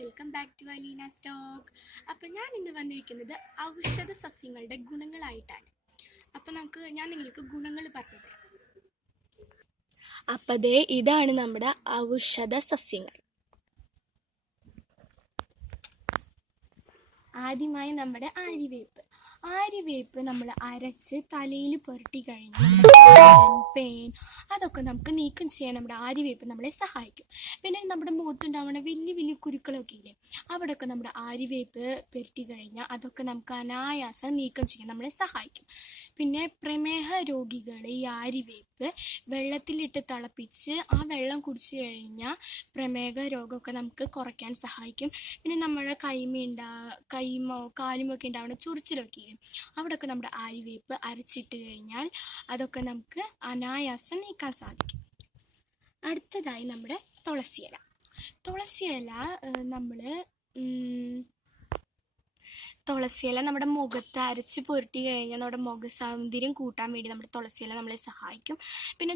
Welcome back to Aleena stock. അപ്പം ഞാൻ ഇന്ന് വന്നിരിക്കുന്നത് ഔഷധ സസ്യങ്ങളുടെ ഗുണങ്ങളായിട്ടാണ്. അപ്പം ഞാൻ നിങ്ങൾക്ക് ഗുണങ്ങൾ പറഞ്ഞു തരാം. അപ്പം ഇതാണ് നമ്മുടെ ഔഷധ സസ്യങ്ങൾ. ആദ്യമായി നമ്മുടെ ആര്യവേപ്പ് നമ്മൾ അരച്ച് തലയിൽ പുരട്ടി കഴിഞ്ഞാൽ പെയിൻ അതൊക്കെ നമുക്ക് നീക്കം ചെയ്യാൻ നമ്മുടെ ആര്യവേപ്പ് നമ്മളെ സഹായിക്കും. പിന്നെ നമ്മുടെ മുഖത്തുണ്ടാവുന്ന വലിയ വലിയ കുരുക്കളൊക്കെ ഇല്ലേ, അവിടെയൊക്കെ നമ്മുടെ ആര്യവേപ്പ് പുരട്ടി കഴിഞ്ഞാൽ അതൊക്കെ നമുക്ക് അനായാസം നീക്കം ചെയ്യാൻ നമ്മളെ സഹായിക്കും. പിന്നെ പ്രമേഹ രോഗികൾ ഈ ആര്യവേപ്പ് വെള്ളത്തിലിട്ട് തിളപ്പിച്ച് ആ വെള്ളം കുടിച്ചു കഴിഞ്ഞാൽ പ്രമേഹ രോഗമൊക്കെ നമുക്ക് കുറയ്ക്കാൻ സഹായിക്കും. പിന്നെ നമ്മുടെ കൈമോ കാലുമൊക്കെ ഉണ്ടാവുന്ന ചൊറിച്ചിലൊക്കെ അവിടെയൊക്കെ നമ്മുടെ ആര്യവേപ്പ് അരച്ചിട്ട് കഴിഞ്ഞാൽ അതൊക്കെ നമുക്ക് അനായാസം നീക്കാൻ സാധിക്കും. അടുത്തതായി നമ്മുടെ തുളസിയില നമ്മുടെ മുഖത്ത് അരച്ച് പുരട്ടി കഴിഞ്ഞാൽ നമ്മുടെ മുഖ സൗന്ദര്യം കൂട്ടാൻ വേണ്ടി നമ്മുടെ തുളസിയില നമ്മളെ സഹായിക്കും. പിന്നെ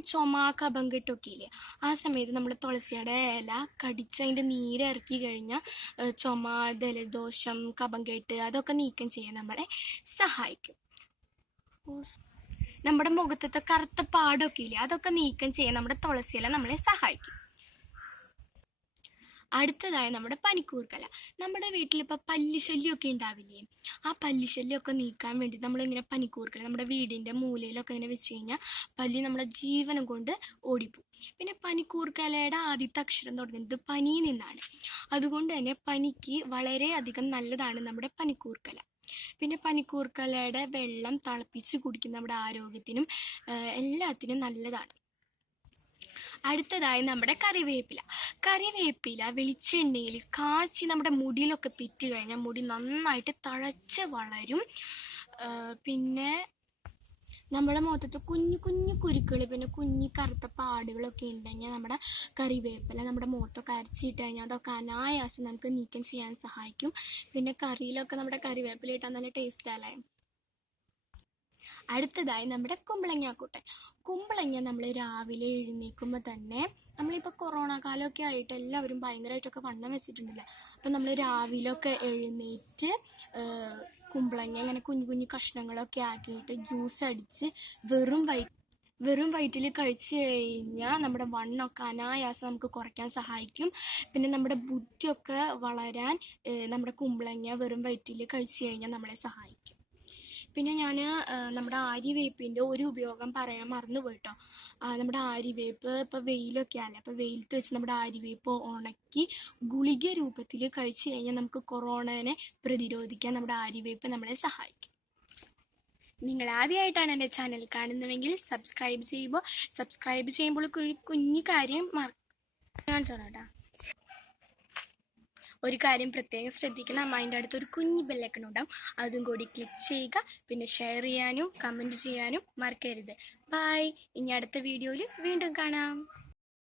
കഫം കെട്ടൊക്കെ ഇല്ലേ, ആ സമയത്ത് നമ്മൾ തുളസിയുടെ ഇല കടിച്ച് അതിൻ്റെ നീരിറക്കി കഴിഞ്ഞാൽ ചുമ, ജലദോഷം, കഫം കെട്ട് അതൊക്കെ നീക്കം ചെയ്യാൻ നമ്മളെ സഹായിക്കും. നമ്മുടെ മുഖത്തത്തെ കറുത്ത പാടൊക്കെ ഇല്ലേ, അതൊക്കെ നീക്കം ചെയ്യാൻ നമ്മുടെ തുളസിയില നമ്മളെ സഹായിക്കും. അടുത്തതായി നമ്മുടെ പനിക്കൂർക്കല. നമ്മുടെ വീട്ടിലിപ്പോൾ പല്ലിശല്യമൊക്കെ ഉണ്ടാവില്ലേ, ആ പല്ലിശല്യമൊക്കെ നീക്കാൻ വേണ്ടി നമ്മളിങ്ങനെ പനിക്കൂർക്കല നമ്മുടെ വീടിൻ്റെ മൂലയിലൊക്കെ ഇങ്ങനെ വെച്ച് കഴിഞ്ഞാൽ പല്ലി നമ്മുടെ ജീവനം കൊണ്ട് ഓടിപ്പോവും. പിന്നെ പനിക്കൂർക്കലയുടെ ആദ്യത്തെ അക്ഷരം തുടങ്ങുന്നത് പനി നിന്നാണ്. അതുകൊണ്ട് തന്നെ പനിക്ക് വളരെയധികം നല്ലതാണ് നമ്മുടെ പനിക്കൂർക്കല. പിന്നെ പനിക്കൂർക്കലയുടെ വെള്ളം തിളപ്പിച്ച് കുടിക്കുന്ന നമ്മുടെ ആരോഗ്യത്തിനും എല്ലാത്തിനും നല്ലതാണ്. അടുത്തതായി നമ്മുടെ കറിവേപ്പില വെളിച്ചെണ്ണയിൽ കാച്ചി നമ്മുടെ മുടിയിലൊക്കെ പിറ്റ് കഴിഞ്ഞാൽ മുടി നന്നായിട്ട് തഴച്ച് വളരും. പിന്നെ നമ്മുടെ മുഖത്ത് കുഞ്ഞു കുഞ്ഞു കുരുക്കൾ, പിന്നെ കുഞ്ഞു കറുത്ത പാടുകളൊക്കെ ഉണ്ടെങ്കിൽ നമ്മുടെ കറിവേപ്പില നമ്മുടെ മുഖത്തൊക്കെ അരച്ചിട്ട് കഴിഞ്ഞാൽ അതൊക്കെ അനായാസം നമുക്ക് നീക്കം ചെയ്യാൻ സഹായിക്കും. പിന്നെ കറിയിലൊക്കെ നമ്മുടെ കറിവേപ്പില ഇട്ടാൽ നല്ല ടേസ്റ്റല്ലേ. അടുത്തതായി നമ്മുടെ കുമ്പളങ്ങ നമ്മൾ രാവിലെ എഴുന്നേൽക്കുമ്പോൾ തന്നെ, നമ്മളിപ്പോൾ കൊറോണ കാലമൊക്കെ ആയിട്ട് എല്ലാവരും ഭയങ്കരമായിട്ടൊക്കെ വണ്ണം വെച്ചിട്ടുണ്ടല്ലേ, അപ്പം നമ്മൾ രാവിലെയൊക്കെ എഴുന്നേറ്റ് കുമ്പളങ്ങ ഇങ്ങനെ കുഞ്ഞു കുഞ്ഞു കഷ്ണങ്ങളൊക്കെ ആക്കിയിട്ട് ജ്യൂസ് അടിച്ച് വെറും വയറ്റിൽ കഴിച്ചു കഴിഞ്ഞാൽ നമ്മുടെ വണ്ണമൊക്കെ അനായാസം നമുക്ക് കുറയ്ക്കാൻ സഹായിക്കും. പിന്നെ നമ്മുടെ ബുദ്ധിയൊക്കെ വളരാൻ നമ്മുടെ കുമ്പളങ്ങ വെറും വയറ്റിൽ കഴിച്ചു കഴിഞ്ഞാൽ നമ്മളെ സഹായിക്കും. പിന്നെ ഞാൻ നമ്മുടെ ആര്യവേപ്പിൻ്റെ ഒരു ഉപയോഗം പറയാൻ മറന്നുപോയിട്ടോ. നമ്മുടെ ആര്യവേപ്പ് ഇപ്പോൾ വെയിലൊക്കെ ആണല്ലേ, അപ്പോൾ വെയിലത്ത് വെച്ച് നമ്മുടെ ആര്യവേപ്പ് ഉണക്കി ഗുളിക രൂപത്തിൽ കഴിച്ചു കഴിഞ്ഞാൽ നമുക്ക് കൊറോണയെ പ്രതിരോധിക്കാൻ നമ്മുടെ ആര്യവേപ്പ് നമ്മളെ സഹായിക്കും. നിങ്ങൾ ആദ്യമായിട്ടാണ് എൻ്റെ ചാനൽ കാണുന്നതെങ്കിൽ സബ്സ്ക്രൈബ് ചെയ്യുമ്പോൾ കുഞ്ഞു കാര്യം ഞാൻ ചോദിച്ചാ ഒരു കാര്യം പ്രത്യേകം ശ്രദ്ധിക്കണം. അതിൻ്റെ അടുത്തൊരു കുഞ്ഞു ബെല്ലൈക്കൺ ഉണ്ടാവും, അതും കൂടി ക്ലിക്ക് ചെയ്യുക. പിന്നെ ഷെയർ ചെയ്യാനും കമൻറ്റ് ചെയ്യാനും മറക്കരുത്. ബൈ. ഇനി അടുത്ത വീഡിയോയിൽ വീണ്ടും കാണാം.